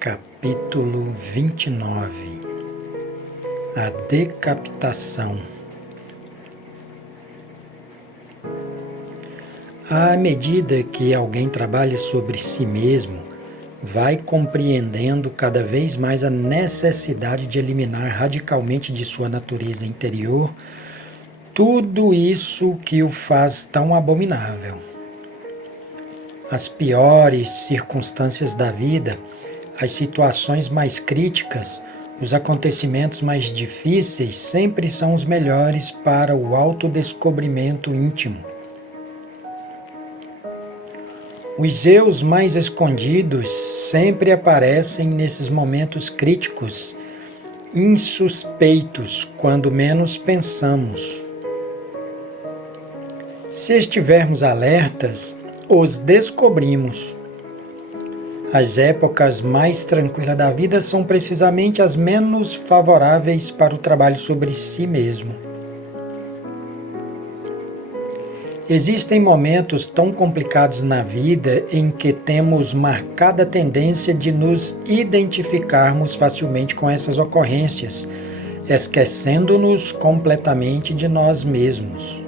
Capítulo 29. A decapitação. À medida que alguém trabalha sobre si mesmo, vai compreendendo cada vez mais a necessidade de eliminar radicalmente de sua natureza interior tudo isso que o faz tão abominável. As piores circunstâncias da vida, as situações mais críticas, os acontecimentos mais difíceis sempre são os melhores para o autodescobrimento íntimo. Os eus mais escondidos sempre aparecem nesses momentos críticos, insuspeitos, quando menos pensamos. Se estivermos alertas, os descobrimos. As épocas mais tranquilas da vida são precisamente as menos favoráveis para o trabalho sobre si mesmo. Existem momentos tão complicados na vida em que temos marcada tendência de nos identificarmos facilmente com essas ocorrências, esquecendo-nos completamente de nós mesmos.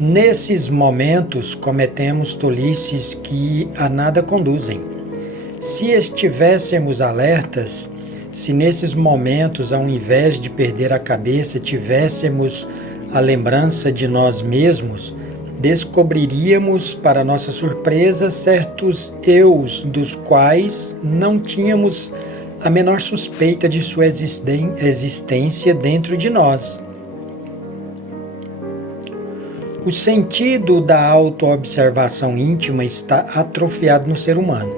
Nesses momentos, cometemos tolices que a nada conduzem. Se estivéssemos alertas, se nesses momentos, ao invés de perder a cabeça, tivéssemos a lembrança de nós mesmos, descobriríamos, para nossa surpresa, certos eus dos quais não tínhamos a menor suspeita de sua existência dentro de nós. O sentido da autoobservação íntima está atrofiado no ser humano.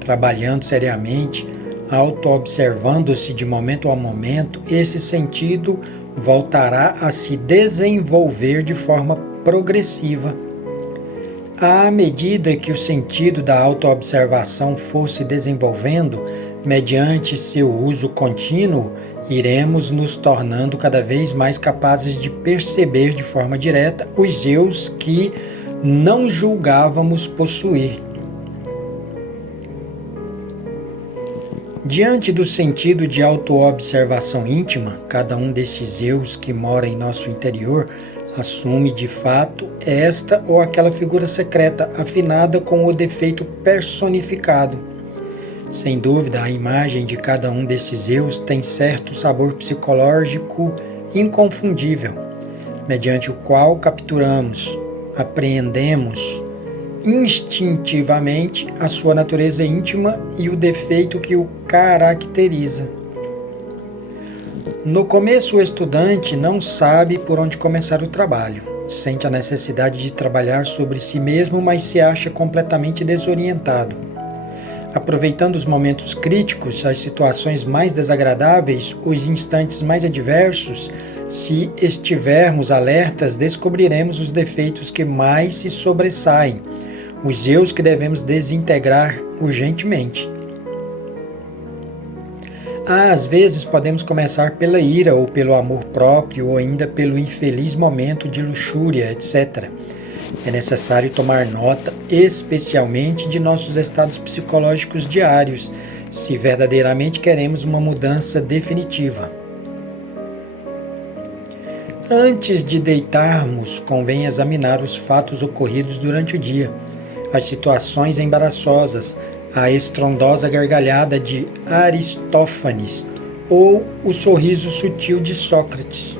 Trabalhando seriamente, autoobservando-se de momento a momento, esse sentido voltará a se desenvolver de forma progressiva. À medida que o sentido da autoobservação for se desenvolvendo, mediante seu uso contínuo, iremos nos tornando cada vez mais capazes de perceber de forma direta os eus que não julgávamos possuir. Diante do sentido de autoobservação íntima, cada um desses eus que mora em nosso interior assume de fato esta ou aquela figura secreta afinada com o defeito personificado. Sem dúvida, a imagem de cada um desses eus tem certo sabor psicológico inconfundível, mediante o qual capturamos, apreendemos instintivamente a sua natureza íntima e o defeito que o caracteriza. No começo, o estudante não sabe por onde começar o trabalho, sente a necessidade de trabalhar sobre si mesmo, mas se acha completamente desorientado. Aproveitando os momentos críticos, as situações mais desagradáveis, os instantes mais adversos, se estivermos alertas, descobriremos os defeitos que mais se sobressaem, os eus que devemos desintegrar urgentemente. Às vezes podemos começar pela ira ou pelo amor próprio ou ainda pelo infeliz momento de luxúria, etc. É necessário tomar nota, especialmente de nossos estados psicológicos diários, se verdadeiramente queremos uma mudança definitiva. Antes de deitarmos, convém examinar os fatos ocorridos durante o dia, as situações embaraçosas, a estrondosa gargalhada de Aristófanes ou o sorriso sutil de Sócrates.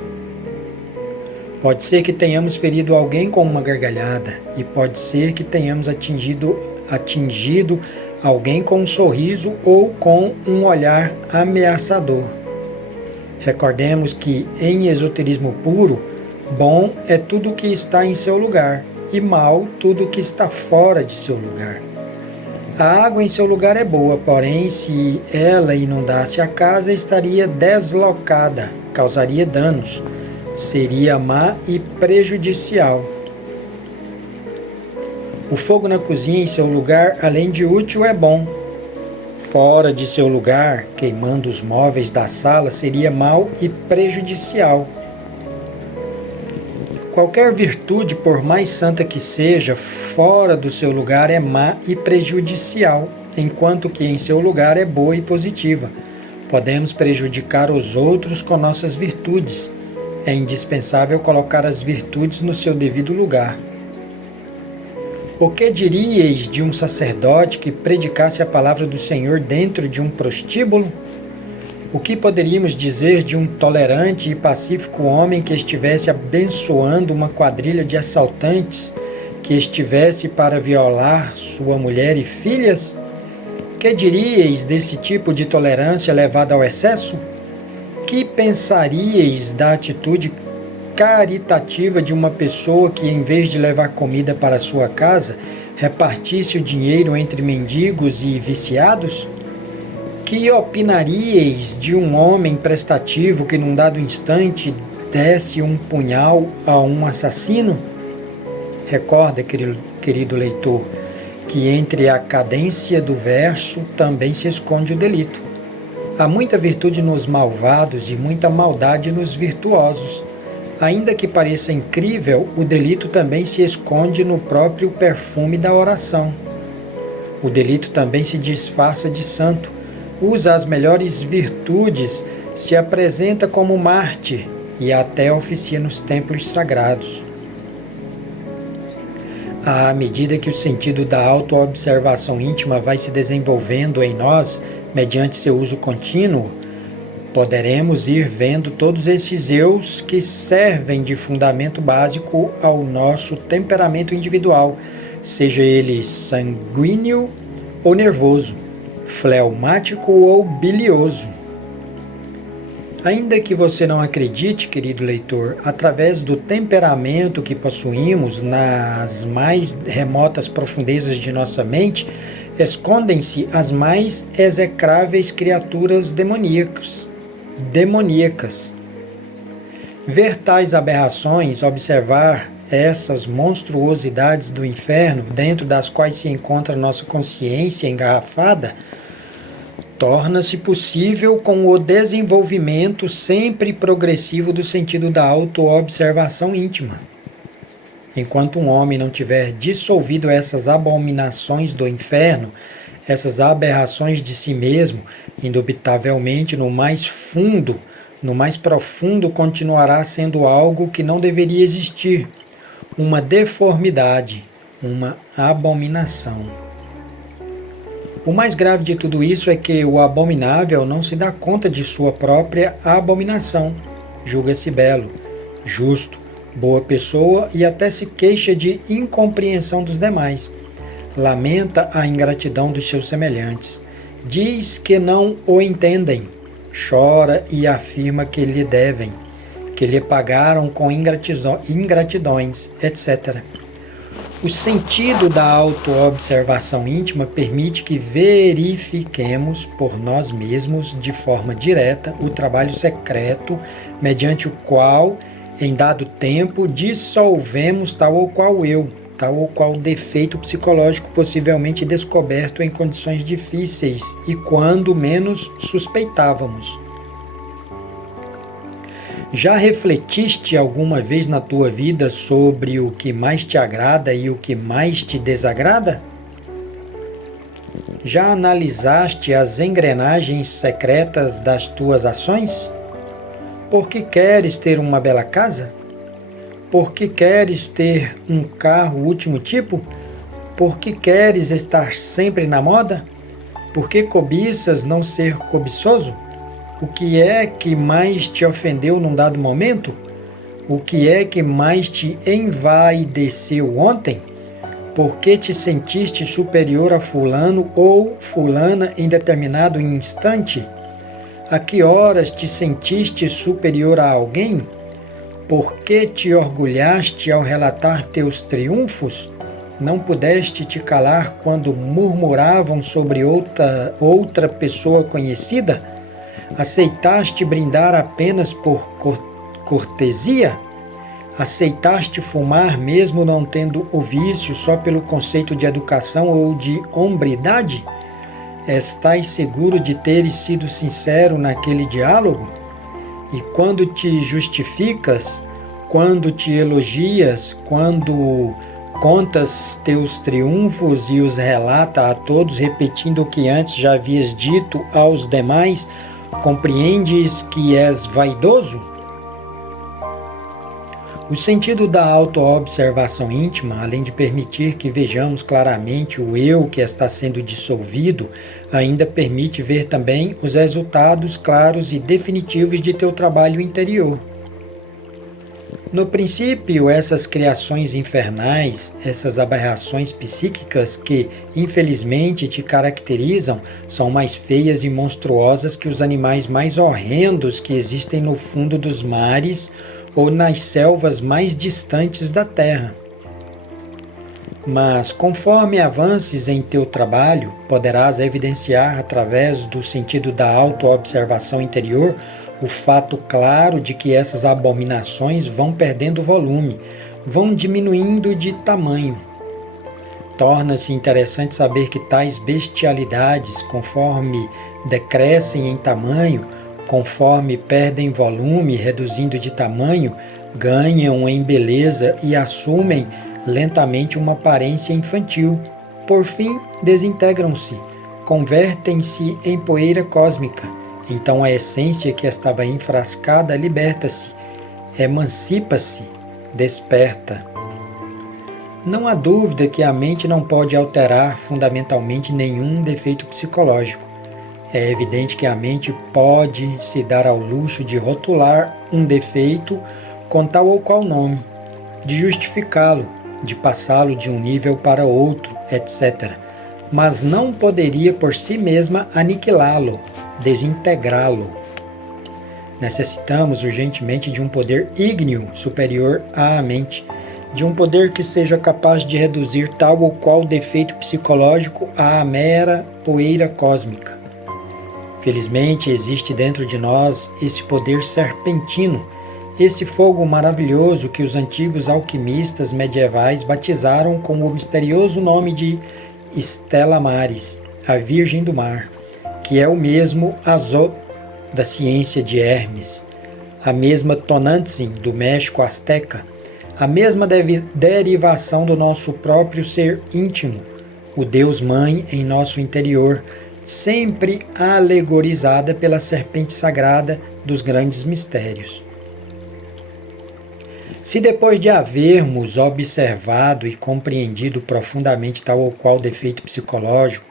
Pode ser que tenhamos ferido alguém com uma gargalhada e pode ser que tenhamos atingido alguém com um sorriso ou com um olhar ameaçador. Recordemos que, em esoterismo puro, bom é tudo o que está em seu lugar e mal tudo o que está fora de seu lugar. A água em seu lugar é boa, porém, se ela inundasse a casa, estaria deslocada, causaria danos. Seria má e prejudicial. O fogo na cozinha em seu lugar, além de útil, é bom. Fora de seu lugar, queimando os móveis da sala, seria mau e prejudicial. Qualquer virtude, por mais santa que seja, fora do seu lugar é má e prejudicial, enquanto que em seu lugar é boa e positiva. Podemos prejudicar os outros com nossas virtudes. É indispensável colocar as virtudes no seu devido lugar. O que diríeis de um sacerdote que predicasse a palavra do Senhor dentro de um prostíbulo? O que poderíamos dizer de um tolerante e pacífico homem que estivesse abençoando uma quadrilha de assaltantes que estivesse para violar sua mulher e filhas? Que diríeis desse tipo de tolerância levada ao excesso? Que pensaríeis da atitude caritativa de uma pessoa que, em vez de levar comida para sua casa, repartisse o dinheiro entre mendigos e viciados? Que opinaríeis de um homem prestativo que, num dado instante, desse um punhal a um assassino? Recorda, querido leitor, que entre a cadência do verso também se esconde o delito. Há muita virtude nos malvados e muita maldade nos virtuosos. Ainda que pareça incrível, o delito também se esconde no próprio perfume da oração. O delito também se disfarça de santo, usa as melhores virtudes, se apresenta como mártir e até oficia nos templos sagrados. À medida que o sentido da autoobservação íntima vai se desenvolvendo em nós, mediante seu uso contínuo, poderemos ir vendo todos esses eus que servem de fundamento básico ao nosso temperamento individual, seja ele sanguíneo ou nervoso, fleumático ou bilioso. Ainda que você não acredite, querido leitor, através do temperamento que possuímos nas mais remotas profundezas de nossa mente, escondem-se as mais execráveis criaturas demoníacas. Ver tais aberrações, observar essas monstruosidades do inferno, dentro das quais se encontra nossa consciência engarrafada, torna-se possível com o desenvolvimento sempre progressivo do sentido da autoobservação íntima. Enquanto um homem não tiver dissolvido essas abominações do inferno, essas aberrações de si mesmo, indubitavelmente no mais profundo continuará sendo algo que não deveria existir, uma deformidade, uma abominação. O mais grave de tudo isso é que o abominável não se dá conta de sua própria abominação, julga-se belo, justo, boa pessoa e até se queixa de incompreensão dos demais. Lamenta a ingratidão dos seus semelhantes. Diz que não o entendem. Chora e afirma que lhe devem, que lhe pagaram com ingratidões, etc. O sentido da autoobservação íntima permite que verifiquemos por nós mesmos de forma direta o trabalho secreto mediante o qual, em dado tempo, dissolvemos tal ou qual defeito psicológico possivelmente descoberto em condições difíceis e quando menos suspeitávamos. Já refletiste alguma vez na tua vida sobre o que mais te agrada e o que mais te desagrada? Já analisaste as engrenagens secretas das tuas ações? Por que queres ter uma bela casa? Por que queres ter um carro último tipo? Por que queres estar sempre na moda? Por que cobiças não ser cobiçoso? O que é que mais te ofendeu num dado momento? O que é que mais te envaideceu ontem? Por que te sentiste superior a fulano ou fulana em determinado instante? A que horas te sentiste superior a alguém? Por que te orgulhaste ao relatar teus triunfos? Não pudeste te calar quando murmuravam sobre outra pessoa conhecida? Aceitaste brindar apenas por cortesia? Aceitaste fumar mesmo não tendo o vício só pelo conceito de educação ou de hombridade? Estás seguro de teres sido sincero naquele diálogo? E quando te justificas, quando te elogias, quando contas teus triunfos e os relata a todos, repetindo o que antes já havias dito aos demais, compreendes que és vaidoso? O sentido da autoobservação íntima, além de permitir que vejamos claramente o eu que está sendo dissolvido, ainda permite ver também os resultados claros e definitivos de teu trabalho interior. No princípio, essas criações infernais, essas aberrações psíquicas que, infelizmente, te caracterizam, são mais feias e monstruosas que os animais mais horrendos que existem no fundo dos mares ou nas selvas mais distantes da terra. Mas, conforme avances em teu trabalho, poderás evidenciar, através do sentido da autoobservação interior, o fato claro de que essas abominações vão perdendo volume, vão diminuindo de tamanho. Torna-se interessante saber que tais bestialidades, conforme decrescem em tamanho, conforme perdem volume, reduzindo de tamanho, ganham em beleza e assumem lentamente uma aparência infantil. Por fim, desintegram-se, convertem-se em poeira cósmica. Então a essência que estava enfrascada liberta-se, emancipa-se, desperta. Não há dúvida que a mente não pode alterar fundamentalmente nenhum defeito psicológico. É evidente que a mente pode se dar ao luxo de rotular um defeito com tal ou qual nome, de justificá-lo, de passá-lo de um nível para outro, etc. Mas não poderia por si mesma aniquilá-lo, desintegrá-lo. Necessitamos urgentemente de um poder ígneo superior à mente, de um poder que seja capaz de reduzir tal ou qual defeito psicológico à mera poeira cósmica. Felizmente existe dentro de nós esse poder serpentino, esse fogo maravilhoso que os antigos alquimistas medievais batizaram com o misterioso nome de Stella Maris, a Virgem do Mar, que é o mesmo Azó da ciência de Hermes, a mesma Tonantzin do México azteca, a mesma derivação do nosso próprio ser íntimo, o Deus-Mãe em nosso interior, sempre alegorizada pela serpente sagrada dos grandes mistérios. Se depois de havermos observado e compreendido profundamente tal ou qual defeito psicológico,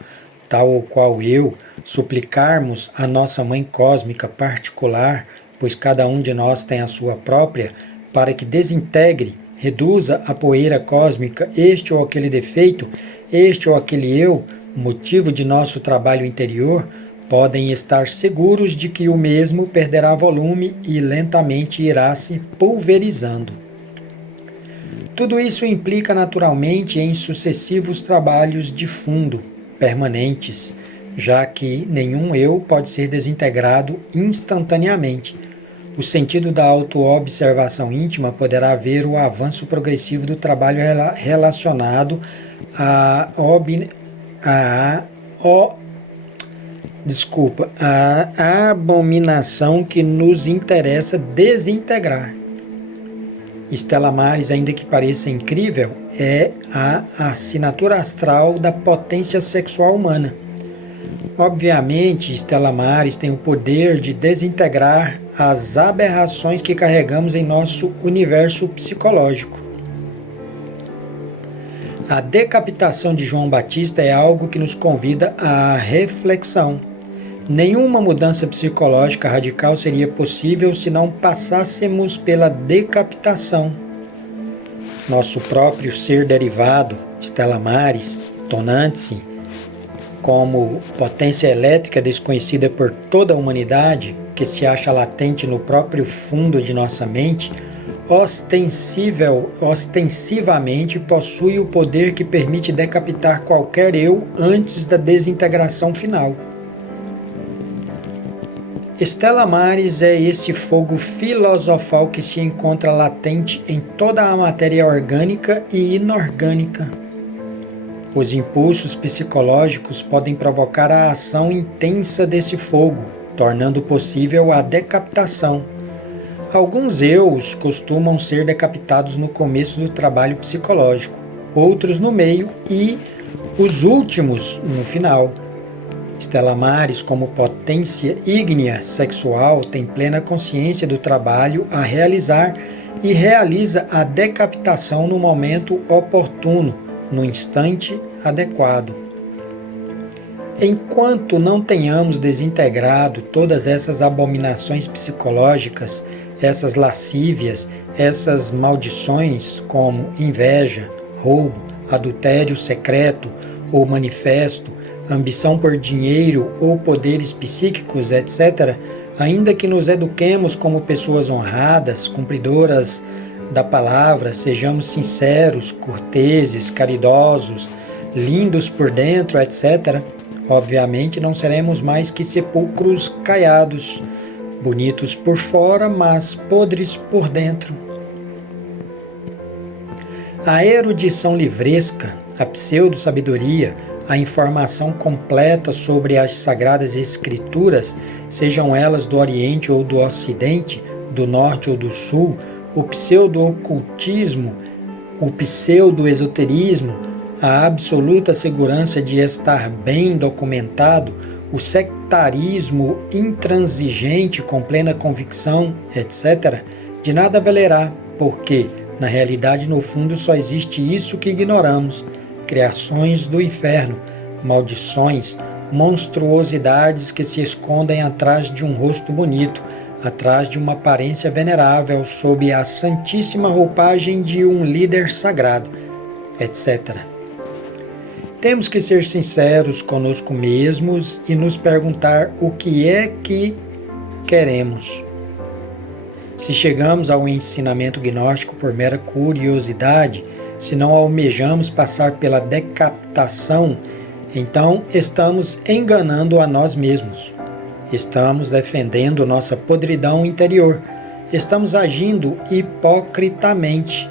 tal ou qual eu, suplicarmos a nossa Mãe Cósmica particular, pois cada um de nós tem a sua própria, para que desintegre, reduza a poeira cósmica este ou aquele defeito, este ou aquele eu, motivo de nosso trabalho interior, podem estar seguros de que o mesmo perderá volume e lentamente irá se pulverizando. Tudo isso implica naturalmente em sucessivos trabalhos de fundo, permanentes, já que nenhum eu pode ser desintegrado instantaneamente. O sentido da autoobservação íntima poderá ver o avanço progressivo do trabalho relacionado à abominação que nos interessa desintegrar. Stella Maris, ainda que pareça incrível, é a assinatura astral da potência sexual humana. Obviamente, Stella Maris tem o poder de desintegrar as aberrações que carregamos em nosso universo psicológico. A decapitação de João Batista é algo que nos convida à reflexão. Nenhuma mudança psicológica radical seria possível se não passássemos pela decapitação. Nosso próprio ser derivado, Stella Maris, Tonantzin, como potência elétrica desconhecida por toda a humanidade, que se acha latente no próprio fundo de nossa mente, ostensivamente possui o poder que permite decapitar qualquer eu antes da desintegração final. Stella Maris é esse fogo filosofal que se encontra latente em toda a matéria orgânica e inorgânica. Os impulsos psicológicos podem provocar a ação intensa desse fogo, tornando possível a decapitação. Alguns eus costumam ser decapitados no começo do trabalho psicológico, outros no meio e os últimos no final. Stella Maris, como potência ígnea sexual, tem plena consciência do trabalho a realizar e realiza a decapitação no momento oportuno, no instante adequado. Enquanto não tenhamos desintegrado todas essas abominações psicológicas, essas lascívias, essas maldições como inveja, roubo, adultério secreto ou manifesto, ambição por dinheiro ou poderes psíquicos, etc., ainda que nos eduquemos como pessoas honradas, cumpridoras da palavra, sejamos sinceros, corteses, caridosos, lindos por dentro, etc., obviamente não seremos mais que sepulcros caiados, bonitos por fora, mas podres por dentro. A erudição livresca, a pseudo-sabedoria, a informação completa sobre as Sagradas Escrituras, sejam elas do Oriente ou do Ocidente, do Norte ou do Sul, o pseudo-ocultismo, o pseudo-esoterismo, a absoluta segurança de estar bem documentado, o sectarismo intransigente com plena convicção, etc., de nada valerá, porque, na realidade, no fundo, só existe isso que ignoramos: criações do inferno, maldições, monstruosidades que se escondem atrás de um rosto bonito, atrás de uma aparência venerável, sob a santíssima roupagem de um líder sagrado, etc. Temos que ser sinceros conosco mesmos e nos perguntar o que é que queremos. Se chegamos ao ensinamento gnóstico por mera curiosidade, se não almejamos passar pela decapitação, então estamos enganando a nós mesmos. Estamos defendendo nossa podridão interior. Estamos agindo hipocritamente.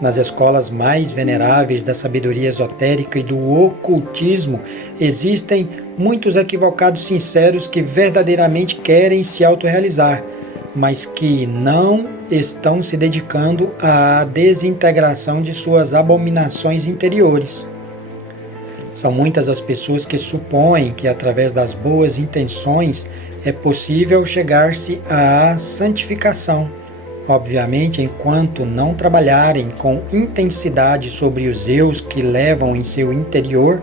Nas escolas mais veneráveis da sabedoria esotérica e do ocultismo, existem muitos equivocados sinceros que verdadeiramente querem se autorrealizar, mas que não estão se dedicando à desintegração de suas abominações interiores. São muitas as pessoas que supõem que, através das boas intenções, é possível chegar-se à santificação. Obviamente, enquanto não trabalharem com intensidade sobre os eus que levam em seu interior,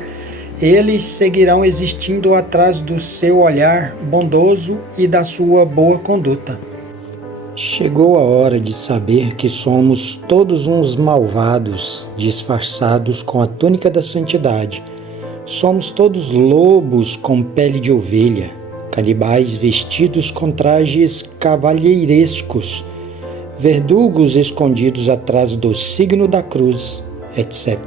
eles seguirão existindo atrás do seu olhar bondoso e da sua boa conduta. Chegou a hora de saber que somos todos uns malvados, disfarçados com a túnica da santidade. Somos todos lobos com pele de ovelha, canibais vestidos com trajes cavalheirescos, verdugos escondidos atrás do signo da cruz, etc.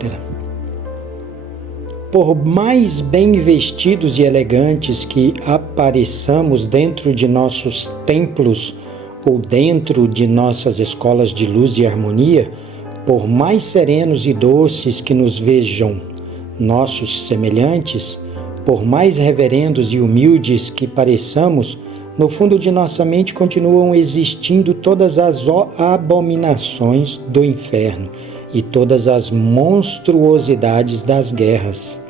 Por mais bem vestidos e elegantes que apareçamos dentro de nossos templos ou dentro de nossas escolas de luz e harmonia, por mais serenos e doces que nos vejam nossos semelhantes, por mais reverendos e humildes que pareçamos, no fundo de nossa mente continuam existindo todas as abominações do inferno e todas as monstruosidades das guerras.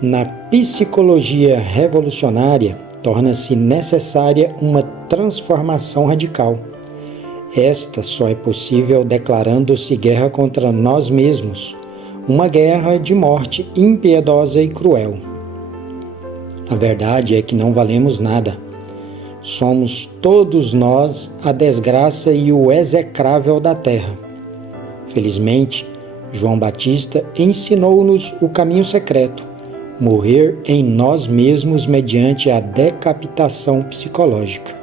Na psicologia revolucionária, torna-se necessária uma transformação radical. Esta só é possível declarando-se guerra contra nós mesmos, uma guerra de morte impiedosa e cruel. A verdade é que não valemos nada. Somos todos nós a desgraça e o execrável da terra. Felizmente, João Batista ensinou-nos o caminho secreto: morrer em nós mesmos mediante a decapitação psicológica.